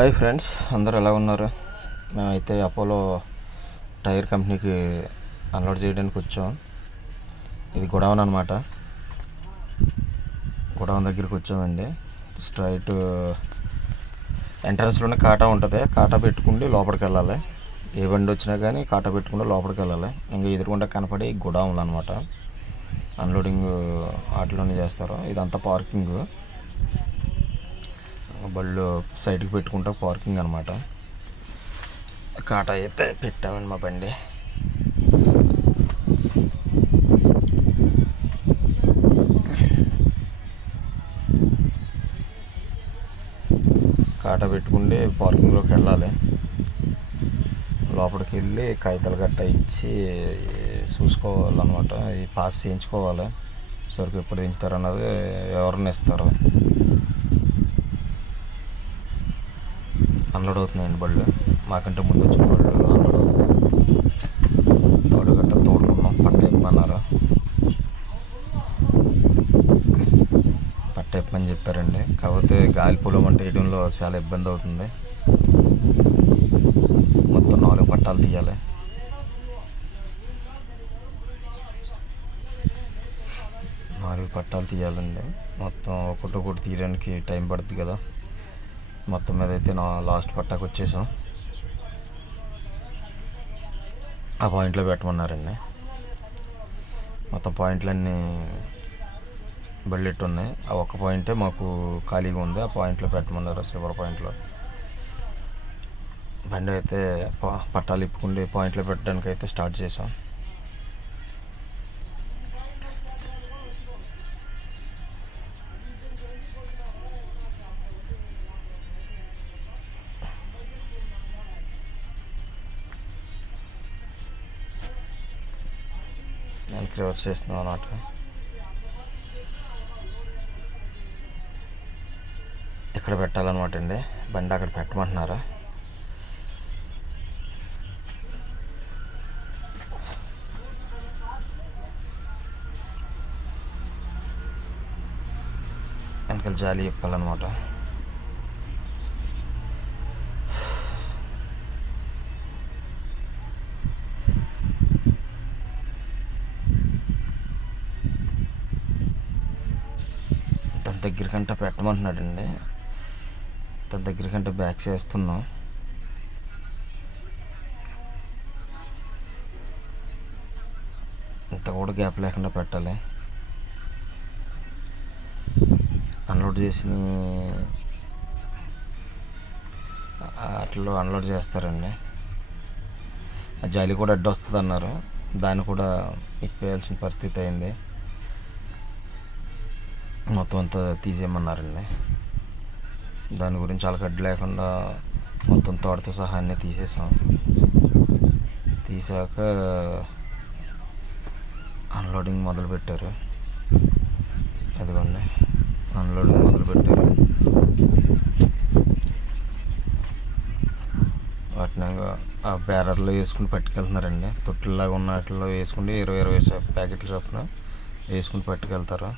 Hi friends, అందరూ ఎలా ఉన్నారు? మేమైతే అపోలో టైర్ కంపెనీకి అన్లోడ్ చేయడానికి వచ్చాం. ఇది గోడౌన్ అనమాట. గోడౌన్ దగ్గరికి వచ్చామండి. స్ట్రైట్ ఎంట్రన్స్లోనే కాటా ఉంటుంది. కాటా పెట్టుకుంటే లోపలికి వెళ్ళాలి. ఏ బండి వచ్చినా కానీ కాటా పెట్టుకుంటే లోపలికి వెళ్ళాలి. ఇంకా ఎదురుకుండా కనపడి గోడౌన్లు అనమాట. అన్లోడింగ్ వాటిలోనే చేస్తారు. ఇదంతా పార్కింగ్. బళ్ళు సైడ్కి పెట్టుకుంటా పార్కింగ్ అనమాట. కాటా అయితే పెట్టామండి మా బండి. కాటా పెట్టుకుంటే పార్కింగ్లోకి వెళ్ళాలి. లోపలికి వెళ్ళి కాగితాలు గట్ట ఇచ్చి చూసుకోవాలన్నమాట. ఈ పాస్ చేయించుకోవాలి. సరుకు ఎప్పుడు దించుతారు అన్నది ఎవరిని ఇస్తారు. అన్లోడ్ అవుతున్నాయండి బళ్ళు. మాకంటే ముందు వచ్చిన బళ్ళు అన్లోడ్ అవుతున్నాయి. తోడు గట్ట తోడుకున్నాం. పట్ట ఇప్పమన్నారు. పట్ట ఇప్పమని చెప్పారండి. కాకపోతే గాలి పొలం అంటే వేయడంలో చాలా ఇబ్బంది అవుతుంది. మొత్తం 4 పట్టాలు తీయాలి. తీయాలండి. మొత్తం ఒకటి తీయడానికి టైం పడుతుంది కదా. మొత్తం మీద అయితే నా లాస్ట్ పట్టాకు వచ్చేసాం. ఆ పాయింట్లో పెట్టమన్నారండి. మొత్తం పాయింట్లన్నీ బళ్ళెట్టు ఉన్నాయి. ఆ ఒక్క పాయింటే మాకు ఖాళీగా ఉంది. ఆ పాయింట్లో పెట్టమన్నారు. సిల్వర్ పాయింట్లో బండి అయితే పట్టాలు ఇప్పుకుండి పాయింట్లో పెట్టడానికి అయితే స్టార్ట్ చేసాం. నేను రివర్స్ చేస్తున్నాను అన్నమాట. ఇక్కడ పెట్టాలన్నమాట అండి. బండి అక్కడ పెట్టమంటున్నారా. వెనకాల జాలి చెప్పాలన్నమాట. తన దగ్గరికంటే పెట్టమంటున్నాడండి. తన దగ్గరికంటే బ్యాక్ చేస్తున్నాం. ఇంత కూడా గ్యాప్ లేకుండా పెట్టాలి. అన్లోడ్ చేసి అట్లా అన్లోడ్ చేస్తారండి. ఆ జాలి కూడా అడ్డు వస్తుంది అన్నారు. దాన్ని కూడా ఇప్పేయాల్సిన పరిస్థితి అయింది. మొత్తం అంతా తీసేయమన్నారండి. దాని గురించి వాళ్ళకి అడ్డు లేకుండా మొత్తం తోటతో సహా అన్నీ తీసేసాం. తీసాక అన్లోడింగ్ మొదలుపెట్టారు. అదిగోండి, అన్లోడింగ్ మొదలుపెట్టారు. వాటిని ఆ బ్యారర్లో వేసుకుని పట్టుకెళ్తున్నారండి. తొట్టులాగా ఉన్న వాటిలో వేసుకుంటే 20 ప్యాకెట్ల చొప్పున వేసుకుని పట్టుకెళ్తారు.